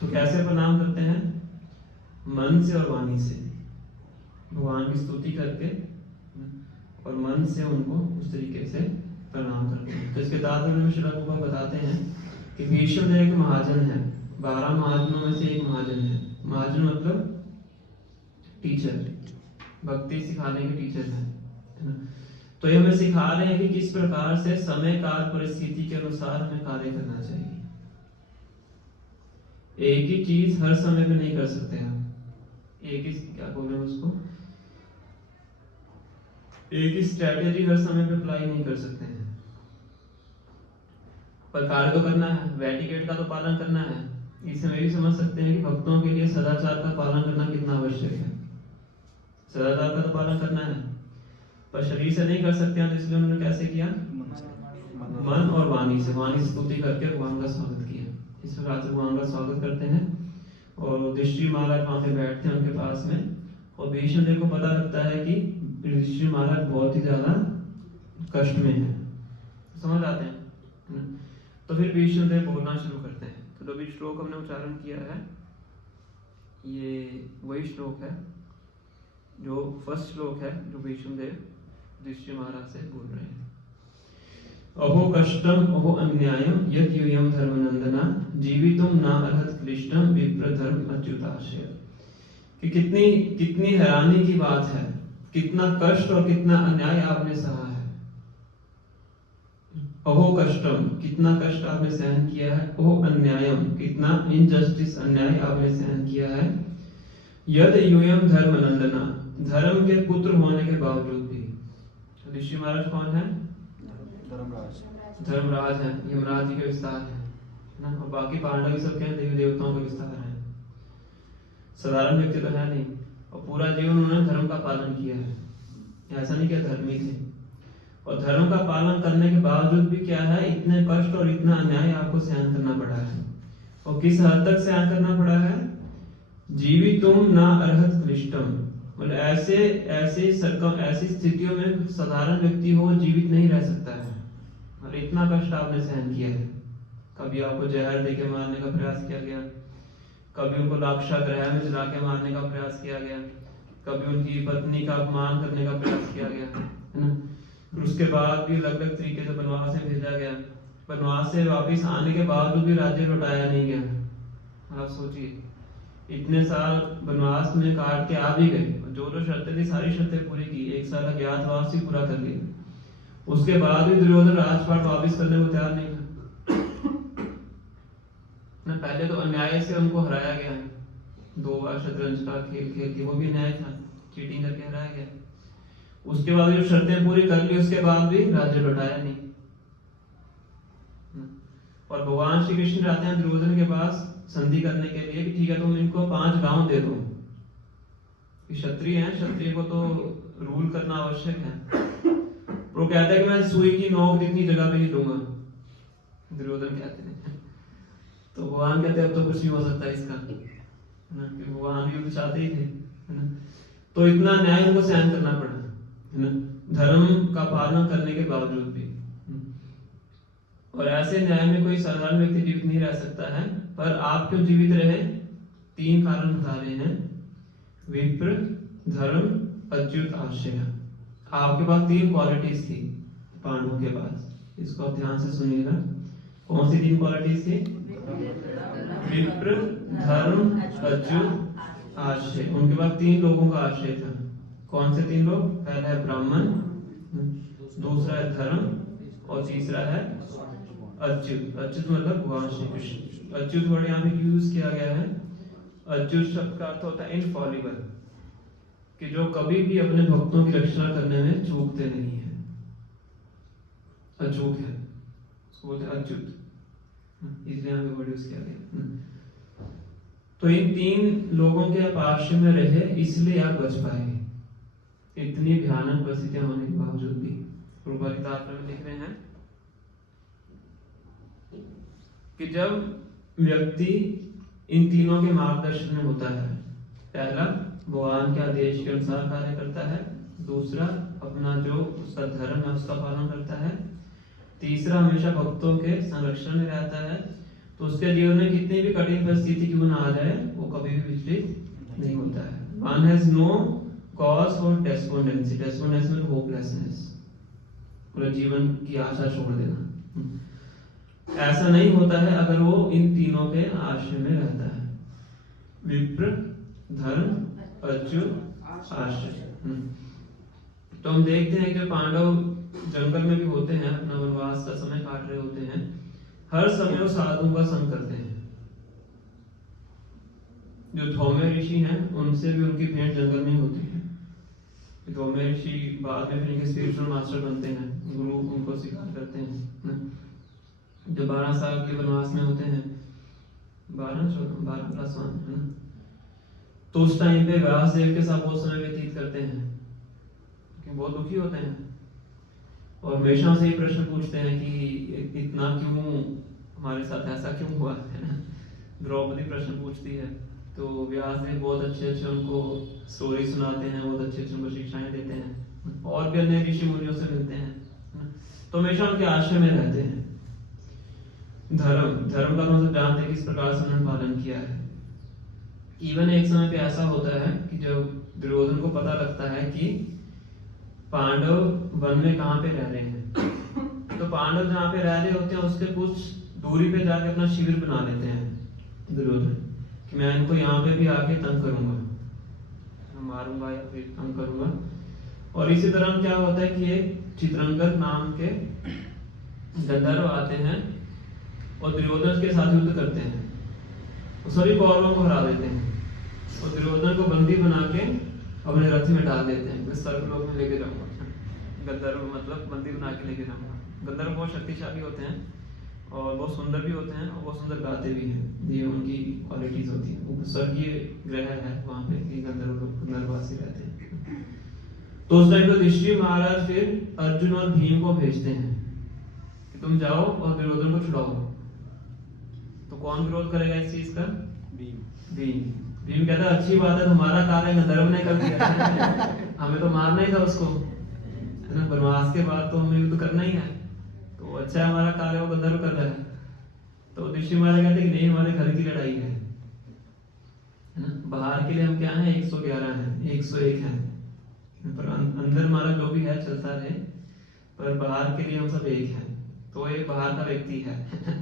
तो कैसे प्रणाम करते हैं? मन से और वाणी से भगवान की स्तुति करके और मन से उनको उस तरीके से प्रणाम करते हैं। तो इसके तात्पर्य में श्री प्रभुपाद बताते हैं कि भीष्म एक महाजन है, 12 महाजनों में से एक महाजन है। महाजन मतलब टीचर, भक्ति सिखाने के टीचर है ना। तो ये हमें सिखा रहे हैं कि किस प्रकार से समय काल परिस्थिति के अनुसार हमें कार्य करना चाहिए। एक ही चीज हर समय में नहीं कर सकते आप, एक ही क्या बोले उसको, एक ही स्ट्रेटेजी हर समय पे अप्लाई नहीं कर सकते हैं। पर कार्य तो करना है, वेटिकेट का तो पालन करना है। इसमें भी समझ सकते हैं कि भक्तों के लिए सदाचार का पालन करना कितना आवश्यक है। सदाचार का तो पालन करना है, पर शरीर से नहीं कर सकते हैं, तो इसलिए उन्होंने कैसे किया, मन और वाणी से, वाणी स्तुति करके भगवान का स्वागत किया। इस प्रकार से भगवान का स्वागत करते हैं। और युधिष्ठिर महाराज वहां पे बैठते हैं उनके पास में, और भीष्म देव को पता लगता है कि युधिष्ठिर महाराज बहुत ही ज्यादा कष्ट में है, समझ आते हैं। तो फिर भीष्म देव बोलना शुरू करते हैं। तो जो भी श्लोक हमने उच्चारण किया है, ये वही श्लोक है जो फर्स्ट श्लोक है जो भीष्म देव युधिष्ठिर महाराज से बोल रहे हैं। अहो कष्टम अहो अन्यायम यद यूयम धर्मनंदना जीवितुम न अर्हत क्लिष्टम विप्र धर्म अच्युताशय। कि कितनी हैरानी की बात है, कितना कष्ट और कितना अन्याय आपने सहा है। अहो कष्टम, कितना कष्ट आपने सहन किया है। अहो अन्यायम, कितना इनजस्टिस अन्याय आपने सहन किया है। यद यूयम धर्मनंदना, धर्म के पुत्र होने के बावजूद भी। ऋषि महाराज कौन है, धर्मराज है, यमराज जी के विस्तार है ना। और बाकी पांडव भी सब क्या देवी देवताओं का विस्तार है, साधारण व्यक्ति तो है नहीं। और पूरा जीवन उन्होंने धर्म का पालन किया है, ऐसा नहीं क्या धर्मी थे। और धर्म का पालन करने के बावजूद भी क्या है, इतने कष्ट और इतना अन्याय आपको सहन करना पड़ा है। और किस हद तक सहन करना पड़ा है, जीवितुम न अर्हत क्लिष्टम, मतलब ऐसी स्थितियों में साधारण व्यक्ति हो जीवित नहीं रह सकता है। और इतना कष्ट आपने सहन किया है। कभी आपको जहर देके मारने का प्रयास किया गया, कभी उनको लाक्षागृह में जला के मारने का प्रयास किया गया, कभी उनकी पत्नी का अपमान करने का प्रयास किया गया, है ना। फिर उसके बाद भी अलग अलग तरीके से वनवास में भेजा गया। वनवास से वापिस आने के बावजूद भी राज्य लौटाया नहीं गया। आप सोचिए, इतने साल वनवास में काट के आ भी गए, जो जो शर्तें थी सारी शर्तें पूरी की, 1 साल अज्ञातवास भी पूरा कर लिया। उसके बाद भी दुर्योधन राजपाट वापस करने को तैयार नहीं था ना। पहले तो अन्याय से उनको हराया गया, 2 बार शतरंज का खेल खेल के, वो भी अन्याय था, चीटिंग करके हराया गया। उसके बाद जो शर्तें पूरी कर ली, उसके बाद भी राज्य लौटाया नहीं। और भगवान श्री कृष्ण आते हैं दुर्योधन के पास संधि करने के लिए कि ठीक है तुम इनको 5 गांव दे दो। क्षत्रिय हैं, क्षत्रिय को तो रूल करना आवश्यक है। वो कहता है कि मैं सुई की नोक जितनी जगह पे नहीं दूंगा, दुर्योधन कहते हैं। तो भगवान कहते हैं अब तो कुछ नहीं हो सकता इसका, है ना। भगवान भी तो चाहते ही थे, है ना। तो इतना न्याय उनको सहन करना पड़ा, है ना, धर्म का पालन करने के बावजूद भी। और ऐसे न्याय में कोई साधारण व्यक्ति जीवित नहीं रह सकता है। पर आप क्यों जीवित रहे, 3 कारण बता रहे हैं। विप्र, धर्म, अच्युत, आशय। आपके पास 3 क्वालिटीज थी पांडवों के पास, इसको आप ध्यान से सुनिएगा। कौन सी 3 क्वालिटीज थी, विप्र, धर्म, अच्युत, आशय। उनके पास 3 लोगों का आश्रय था। कौन से 3 लोग, पहला है ब्राह्मण, दूसरा है धर्म और तीसरा है अच्युत। अच्युत मतलब भगवान श्री कृष्ण। अच्युत वर्ड यहाँ पे यूज किया गया है। अच्युत शब्द का अर्थ होता है इनफॉलिबल, कि जो कभी भी अपने भक्तों की रक्षा करने में चूकते नहीं है, अचूक है, उसको बोलते हैं अच्युत, इसलिए यहाँ पे वर्ड यूज किया गया। तो इन 3 लोगों के पार्श्व में रहे, इसलिए आप बच पाए इतनी भयानक परिस्थितियां होने के बावजूद भी। प्रभुपाद तात्पर्य में लिख रहे हैं कि जब व्यक्ति इन तीनों के मार्गदर्शन में होता है, पहला भगवान के आदेश के अनुसार कार्य करता है, दूसरा अपना जो उसका धर्म है उसका पालन करता है, तीसरा हमेशा भक्तों के संरक्षण में रहता है, तो उसके जीवन में कितनी भी कठिन परिस्थिति क्यों ना आ जाए वो कभी भी विचलित नहीं होता है। One has no cause for despondency. Despondency means hopelessness, मतलब जीवन की आशा छोड़ देना। ऐसा नहीं होता है अगर वो इन तीनों के आश्रय में रहता है, विप्र, धर्म, अच्युत, आश्रय। तो हम देखते हैं कि पांडव जंगल में भी होते हैं, अपना वनवास का समय काट रहे होते हैं, हर समय वो साधुओं का संग करते हैं। जो धौम्य ऋषि हैं उनसे भी उनकी भेंट जंगल में होती है। धौम्य ऋषि बाद में फिर इनके स्पिरिचुअल मास्टर बनते हैं, गुरु उनको स्वीकार करते हैं। जो 12 साल के वनवास में होते हैं, 12+1 है ना, तो उस टाइम पे व्यास देव के साथ बहुत समय व्यतीत करते हैं, क्योंकि बहुत दुखी होते हैं और हमेशा से ही प्रश्न पूछते हैं कि इतना क्यों हमारे साथ ऐसा क्यों हुआ, है ना। द्रौपदी प्रश्न पूछती है तो व्यास देव बहुत अच्छे उनको स्टोरी सुनाते हैं, बहुत अच्छे उनको शिक्षाएं देते हैं, और भी अन्य ऋषि मुनियों से मिलते हैं, तो हमेशा उनके आश्रय में रहते हैं। धर्म का मतलब जानते हैं किस प्रकार से उन्होंने पालन किया है। इवन एक समय पे ऐसा होता है कि जब दुर्योधन को पता लगता है कि पांडव वन में कहाँ पे रह रहे हैं, तो पांडव जहाँ पे रह रहे होते हैं उसके कुछ दूरी पे जाके अपना शिविर बना लेते हैं दुर्योधन, कि मैं इनको यहाँ पे भी आके तंग करूंगा, मारूंगा या फिर तंग करूंगा। और इसी तरह क्या होता है कि एक चित्रंगद नाम के गंधर्व आते हैं और दुर्योधन के साथ युद्ध करते हैं, सभी कौरवों को हरा देते हैं और दुर्योधन को बंदी बना के अपने रथ में डाल देते हैं, मैं स्वर्गलोक में लेके जाऊंगा। गंधर्व मतलब बंदी बना के लेके जाऊंगा। गंधर्व बहुत शक्तिशाली होते हैं और बहुत सुंदर भी होते हैं और बहुत सुंदर गाते भी हैं, ये उनकी क्वालिटीज होती है। वो स्वर्गीय ग्रह है वहाँ पे, गंधर्ववासी रहते हैं। तो उस टाइम पे युधिष्ठिर महाराज फिर अर्जुन और भीम को भेजते हैं कि तुम जाओ और दुर्योधन को छुड़ाओ। तो कौन विरोध करेगा इस चीज का? भीम कहता है अच्छी बात है, तुम्हारा कार्य गंधर्व ने कर दिया, हमें तो मारना ही था उसको, है ना, वनवास के बाद तो हमें युद्ध करना ही है, तो अच्छा है हमारा कार्य वो गंधर्व कर रहा है। तो युधिष्ठिर महाराज कहते कि नहीं, हमारे घर की लड़ाई है ना, बाहर के लिए हम क्या है 111 है, 101 है, पर अंदर हमारा जो भी है चलता रहे, पर बाहर के लिए हम सब एक है। तो एक बाहर का व्यक्ति है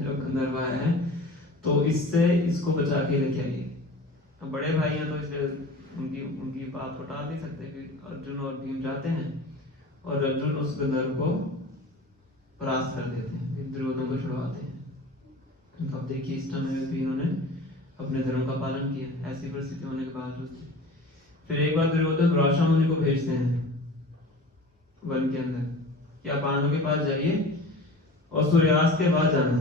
जो गंधर्व है, तो इससे इसको बचा के लेके आइए। अब बड़े भाई हैं तो इसलिए उनकी बात को टाल नहीं सकते। फिर अर्जुन और भीम जाते हैं और अर्जुन उस गंधर्व को परास्त कर देते हैं, फिर दुर्योधन को छुड़वाते हैं। तो अब देखिए इस टाइम में भी इन्होंने अपने धर्म का पालन किया, ऐसी परिस्थिति होने के बावजूद। फिर एक बार दुर्योधन दुराशा मुनि को भेजते हैं वन के अंदर, क्या पांडव के पास जाइए और सूर्यास्त के बाद जाना।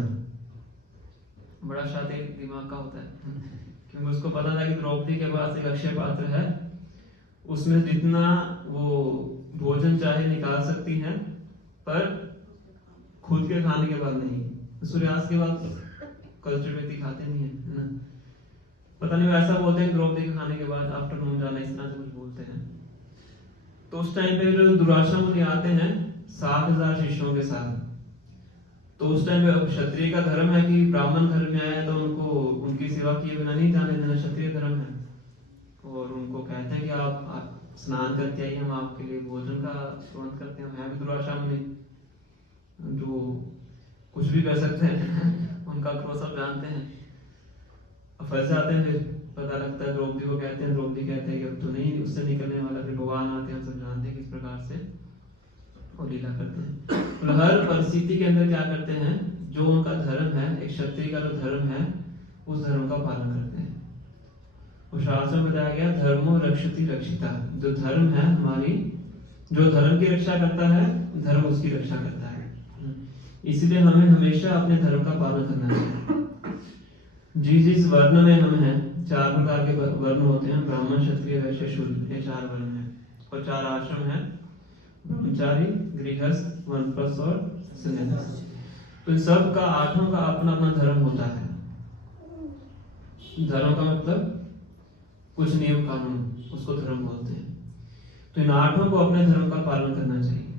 बड़ा शातिर दिमाग का होता है, क्योंकि उसको पता था कि द्रौपदी के पास एक अक्षय पात्र है, उसमें जितना वो भोजन चाहे निकाल सकती हैं, पर खुद के खाने के बाद नहीं। सूर्यास्त के बाद कल्चर व्यक्ति खाते नहीं है ना, पता नहीं ऐसा बोलते हैं द्रौपदी के खाने के बाद आफ्टरनून जाना, इस तरह से कुछ बोलते हैं। तो उस टाइम पे जो दुराशा मुनि आते हैं 7000 शिष्यों के साथ, तो उस टाइम पे क्षत्रिय का धर्म है कि ब्राह्मण घर में आए तो उनको उनकी सेवा किए बिना नहीं जाने देना, क्षत्रिय धर्म है। और उनको कहते हैं कि आप स्नान करके आइए, हम आपके लिए भोजन का प्रबंध करते हैं। मैं भी दुराशा मुनि जो कुछ भी कर सकते हैं उनका क्रोध सब जानते हैं। अब फंस जाते हैं, फिर पता लगता है द्रौपदी को कहते हैं, द्रौपदी कहते हैं कि अब तो नहीं उससे निकलने वाला। फिर भगवान आते हैं, सब जानते हैं किस प्रकार से वो लीला करते हैं। तो हर परिस्थिति के अंदर क्या करते हैं, जो उनका धर्म है, एक क्षत्रिय का जो धर्म है उस धर्म का पालन करते हैं। और शास्त्र में बताया गया धर्मो रक्षति रक्षिता, जो धर्म है हमारी, जो धर्म की रक्षा करता है धर्म उसकी रक्षा करता है। इसलिए हमें हमेशा अपने धर्म का पालन करना चाहिए। जिस वर्ण में हम हैं, 4 प्रकार के वर्ण होते हैं, ब्राह्मण क्षत्रिय वैश्य शूद्र, ये 4 वर्ण हैं। और 4 आश्रम हैं, ब्रह्मचारी, गृहस्थ, वनप्रस्थ और सन्यासी। तो इन सब का 8 का अपना अपना धर्म होता है। धर्म का मतलब कुछ नियम कानून, उसको धर्म बोलते हैं। तो इन 8 को अपने धर्म का पालन करना चाहिए।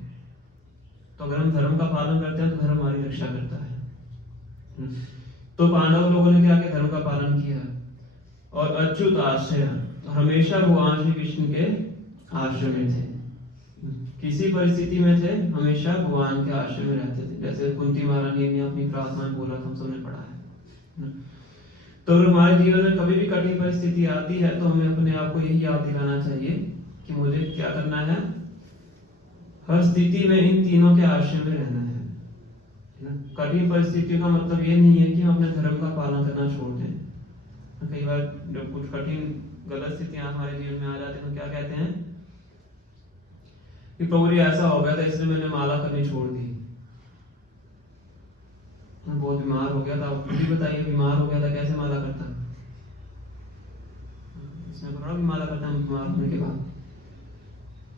तो अगर हम धर्म का पालन करते हैं तो धर्म हमारी रक्षा करता है। तो पांडव लोगों ने क्या किया, धर्म का पालन किया। और अच्युत आश्रय, हमेशा भगवान श्री कृष्ण के आश्रम में थे, किसी परिस्थिति में थे हमेशा भगवान के आश्रम में रहते थे। जैसे कुंती महारानी ने अपनी प्रार्थना में बोला, हम सबने पढ़ा है। तो अगर हमारे जीवन में कभी भी कठिन परिस्थिति आती है तो हमें अपने आप को यही याद दिलाना चाहिए कि मुझे क्या करना है, हर स्थिति में इन तीनों के आश्रय में रहना है। कठिन परिस्थितियों का मतलब ये नहीं है कि हम अपने धर्म का पालन करना छोड़ दें। कई बार जब कुछ कठिन गलत स्थितियां हमारे जीवन में आ जाती हैं तो क्या कहते हैं कि प्रभु जी ऐसा हो गया था इसलिए मैंने माला करनी छोड़ दी, मैं बहुत बीमार हो गया था। आप भी बताइए, बीमार हो गया था कैसे माला करता? इसमें थोड़ा भी माला करता है बीमार होने के बाद,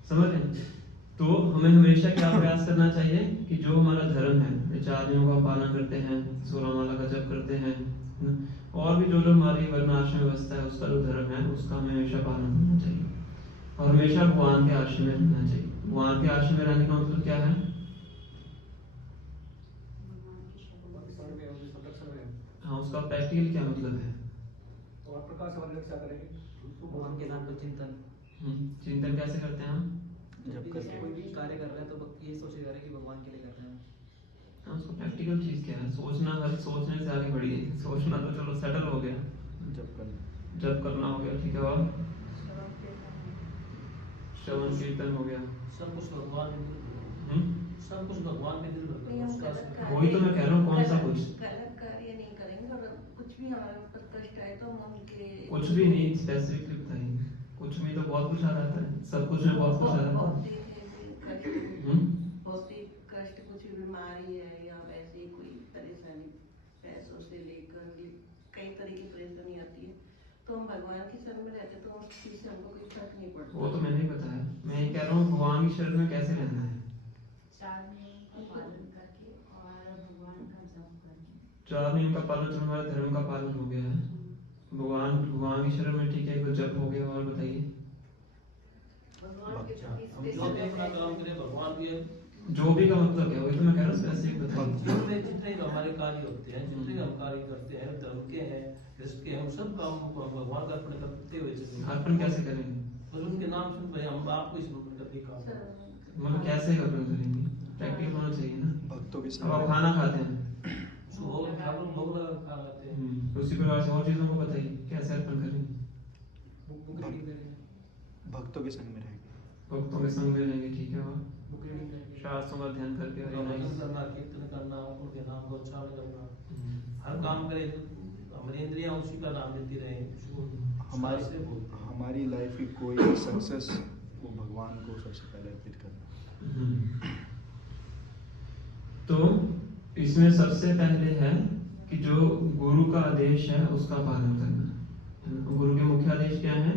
समझ रहे हैं? तो हमें हमेशा क्या प्रयास करना चाहिए कि जो हमारा धर्म है, 4 नियमों का पालन करते हैं, 16 माला का जप करते हैं, और भी जो हमारी वर्ण आश्रम व्यवस्था है उसका जो धर्म है उसका हमें हमेशा पालन करना चाहिए और हमेशा भगवान के आश्रम में रहना चाहिए। भगवान के आश्रम में रहने का मतलब क्या है? हाँ, उसका प्रैक्टिकल क्या मतलब है? भगवान के नाम पर चिंतन। चिंतन कैसे करते हैं हम? जब कोई भी कार्य कर रहे हैं तो ये सोचेगा कि भगवान के लिए कर रहे हैं। हाँ, उसको प्रैक्टिकल चीज क्या है? सोचना, हर सोचने से आगे बढ़ी है। सोचना तो चलो सेटल हो गया, जब करना हो गया, ठीक है। और श्रवण कीर्तन हो गया, सब कुछ भगवान सब कुछ भगवान के दिल में। वही तो मैं कह रहा हूँ, कौन सा कुछ? गलत कार्य नहीं करेंगे और कुछ भी हमारे ऊपर कष्ट आए तो हम उनके कुछ भी नहीं, स्पेसिफिकली बताइए। कुछ भी तो बहुत कुछ आ जाता है, सब कुछ में बहुत कुछ आ जाता है। भौतिक कष्ट, कुछ बीमारी है या वैसे कोई परेशानी, पैसों से लेकर कई तरह की परेशानी आती है तो हम भगवान की शरण में रहते तो उस चीज से हमको कोई फर्क नहीं पड़ता। वो तो मैंने ही बताया, मैं ये कह रहा हूँ भगवान की शरण में कैसे रहना है। 4 नियम का पालन करके और भगवान का जप करके। 4 नियम का पालन, जो हमारे धर्म का पालन हो गया है, भगवान की शरण में, ठीक है, कोई जप हो गया। और बताइए, भगवान के प्रति हम जो भी अपना काम करें भगवान के जो भी का मतलब क्या? वही तो मैं कह रहा हूँ, स्पेसिफिक बताइए। जीवन में जितने हमारे कार्य होते हैं, जितने हम कार्य करते हैं, धर्म के हैं, इसके हम सब काम भगवान का अर्पण करते हुए चलेंगे। अर्पण कैसे करेंगे? बस उनके नाम सुन भाई हम आपको इस रूप में करके काम करें। मतलब कैसे अर्पण करेंगे? प्रैक्टिकल होना चाहिए ना। भक्तों के अब आप खाना खाते हैं, भोग लगा खा लेते हैं। उसी प्रकार से और चीजों को बताइए कैसे अर्पण करेंगे? भक्तों के संग में रहेंगे, भक्तों के संग में रहेंगे, ठीक है। और शास्त्रों का ध्यान करके करना, कीर्तन करना, उनके नाम को उच्चारण करना, हर काम करें तो हमारी इंद्रियां उसी का नाम लेती रहे। हमारी लाइफ की कोई सक्सेस वो भगवान को सबसे पहले अर्पित करना। तो इसमें सबसे पहले है कि जो गुरु का आदेश है उसका पालन करना। गुरु के मुख्य आदेश क्या है?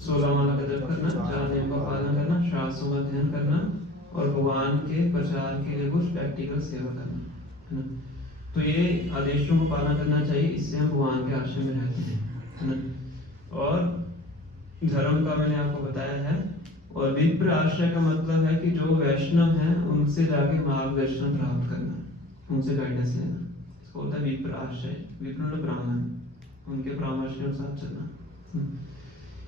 16 माला का जप करना, 4 नियम का पालन करना, शास्त्रों का अध्ययन करना और भगवान के प्रचार के लिए कुछ प्रैक्टिकल सेवा करना, है ना। तो ये आदेशों को पालन करना चाहिए, इससे हम भगवान के आश्रम में रहते हैं, है ना। और धर्म का मैंने आपको बताया है। और विप्र आश्रय का मतलब है कि जो वैष्णव हैं उनसे जाके मार्गदर्शन प्राप्त करना, उनसे गाइडेंस लेना, इसको होता है विप्र आश्रय। विप्र ब्राह्मण, उनके परामर्श के अनुसार चलना।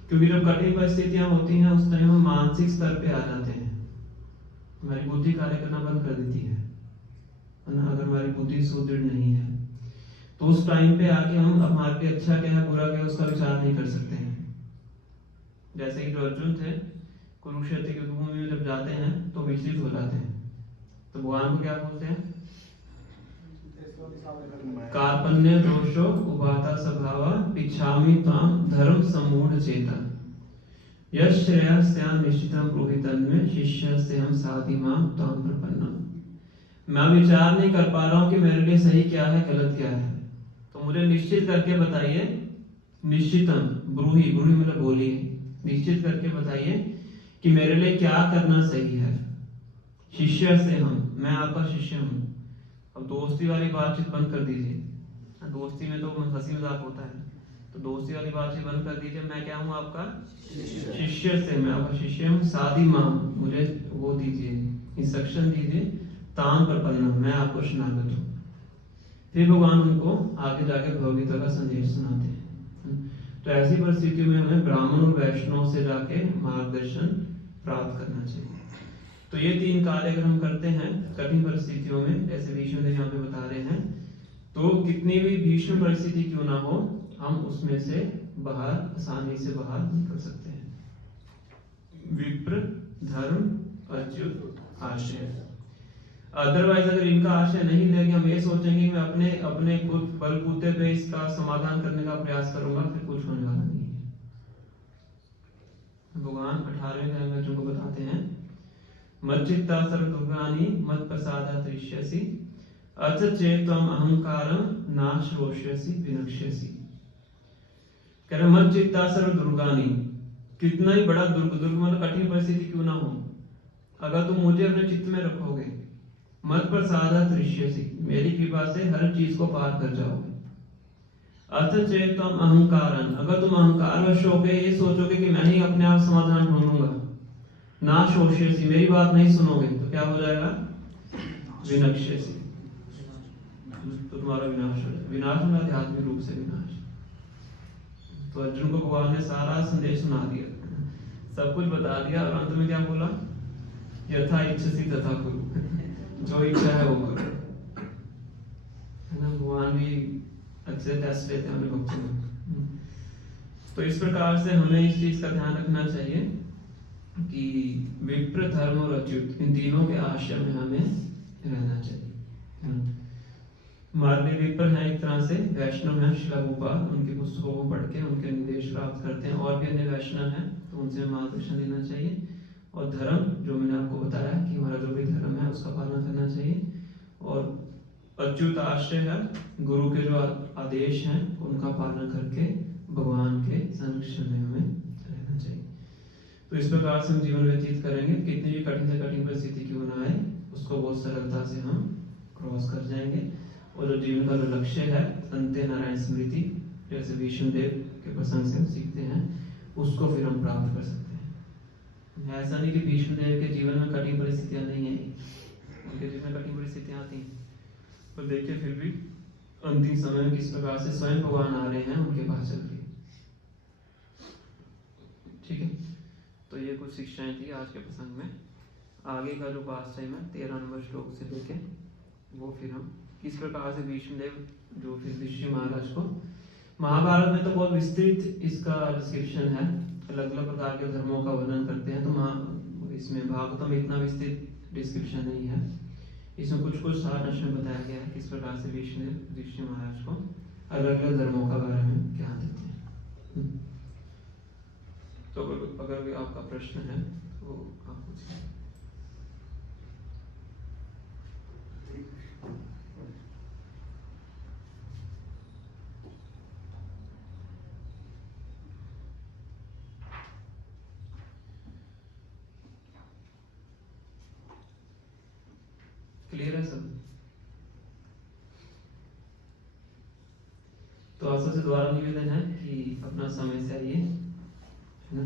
क्योंकि जब कठिन परिस्थितियां होती हैं उस टाइम हम मानसिक स्तर पे आ जाते हैं, हमारी बुद्धि कार्य करना बंद कर देती है ना। अगर हमारी बुद्धि सुदृढ़ नहीं है तो उस टाइम पे आके हम हमारे पे अच्छा क्या है बुरा क्या है उसका विचार नहीं कर सकते हैं। जैसे कि जो अर्जुन थे कुरुक्षेत्र की भूमि में जब जाते हैं तो विचलित हो जाते हैं, तो भगवान को क्या बोलते हैं? कार्पण्य दोषो उपाता स्वभाव पिछामि ताम धर्म समूढ़ चेता यश श्रेयस्याम निश्चितम प्रोहितन में शिष्य हम साधि माम ताम प्रपन्नम। मैं विचार नहीं कर पा रहा हूँ कि मेरे लिए सही क्या है गलत क्या है, तो मुझे निश्चित करके बताइए। निश्चितम ब्रूही, ब्रूही मतलब बोलिए, निश्चित करके बताइए कि मेरे लिए क्या करना सही है। शिष्य से हम, मैं आपका शिष्य हूँ। अब दोस्ती वाली बातचीत बंद कर दीजिए, दोस्ती में तो हंसी मजाक होता है, तो दोस्ती वाली बातचीत बंद कर दीजिए। मैं क्या हूँ? आपका शिष्य से, मैं आपका शिष्य हूँ। साधी माँ, मुझे वो दीजिए, इंस्ट्रक्शन दीजिए। ताम प्रपन्नम, मैं आपको शरणागत हूँ। फिर भगवान उनको आगे जाके भगवद्गीता का संदेश सुनाते हैं। तो ऐसी परिस्थितियों में हमें ब्राह्मण और वैष्णव से जाके मार्गदर्शन प्राप्त करना चाहिए। तो ये 3 कार्य अगर हम करते हैं कठिन परिस्थितियों में, जैसे भीष्म देव यहाँ पे बता रहे हैं, तो कितनी भी भीष्म परिस्थिति क्यों ना हो, हम उसमें से बाहर आसानी से बाहर निकल सकते हैं। विप्र, धर्म, अच्युत, आशय। अदरवाइज अगर इनका आशय नहीं लेंगे, हम ये सोचेंगे कि मैं अपने खुद बलबूते पे इसका समाधान करने का प्रयास करूंगा, फिर कुछ होने वाला नहीं है। भगवान 18वें अध्याय में अर्जुन को बताते हैं, मच्चित्ता सर्वदुर्गानि मत प्रसादात् त्रिष्यसि अथ चेत्त्वम् अहंकारं नाशोष्यसि विनक्ष्यसि। कह रहे मच्चित्ता सर्वदुर्गानि, कितना ही बड़ा दुर्ग मतलब कठिन परिस्थिति क्यों ना हो, अगर तुम मुझे अपने चित्त में रखोगे, मत प्रसादात् त्रिष्यसि, मेरी कृपा से हर चीज को पार कर जाओगे। अथ चेत्त्वम् अहंकारं, अगर तुम अहंकारवश होगे, ये सोचोगे कि मैं ही अपने आप समाधान ढूंढूंगा, नाशोष्यसि, मेरी बात नहीं सुनोगे, तो क्या हो जाएगा? विनक्ष्यसि, तो तुम्हारा विनाश हो जाएगा। विनाश होना आध्यात्मिक रूप से विनाश। तो अर्जुन को भगवान ने सारा संदेश सुना दिया, सब कुछ बता दिया, और अंत में क्या बोला? यथा इच्छसि तथा कुरु, जो इच्छा है वो करो। है ना, भगवान भी अच्छे टेस्ट लेते हैं अपने भक्तों में। तो इस प्रकार से हमें इस चीज का ध्यान रखना चाहिए कि विप्र, धर्म और अच्युत, इन तीनों के आश्रय में हमें रहना चाहिए। हमारे लिए विप्र है एक तरह से, वैष्णव है श्रील गोपाल, उनकी पुस्तकों को पढ़ के उनके निर्देश प्राप्त करते हैं, और भी अन्य वैष्णव हैं तो उनसे मार्गदर्शन लेना चाहिए। और धर्म, जो मैंने आपको बताया कि हमारा जो भी धर्म है उसका पालन करना चाहिए। और अच्युत आश्रय है, गुरु के जो आदेश हैं उनका पालन करके भगवान के संरक्षण में हमें रहना चाहिए। तो इस प्रकार से हम जीवन व्यतीत करेंगे, कितनी भी कठिन से कठिन परिस्थिति क्यों ना आए, उसको बहुत सरलता से हम क्रॉस कर जाएंगे। और जो जीवन का जो लक्ष्य है, अंत्य नारायण स्मृति, जैसे भीष्म देव के प्रसंग से हम सीखते हैं, उसको फिर हम प्राप्त कर सकते हैं। ऐसा नहीं कि भीष्म देव के जीवन में कठिन परिस्थितियां नहीं आई, उनके जीवन में कठिन परिस्थितियां आती हैं, पर देखिए फिर भी अंतिम समय में किस प्रकार से स्वयं भगवान आ रहे हैं उनके पास चल के। ठीक है, तो ये कुछ शिक्षाएं थी आज के प्रसंग में। आगे का जो पास टाइम है 13 नंबर श्लोक से लेके, वो फिर हम किस प्रकार से भीष्म देव जो फिर ऋषि महाराज को, महाभारत में तो बहुत विस्तृत इसका डिस्क्रिप्शन है, अलग अलग प्रकार के धर्मों का वर्णन करते हैं, तो इसमें भागवत में इतना विस्तृत डिस्क्रिप्शन नहीं है। इसमें कुछ कुछ सारांश में बताया गया है किस प्रकार से भीष्म देव ऋषि महाराज को अलग अलग धर्मों का बारे में ज्ञान देते हैं। तो अगर आपका प्रश्न है तो आप पूछिए। क्लियर है सब? तो आप सबसे दोबारा निवेदन है कि अपना समय से आइए, है ना।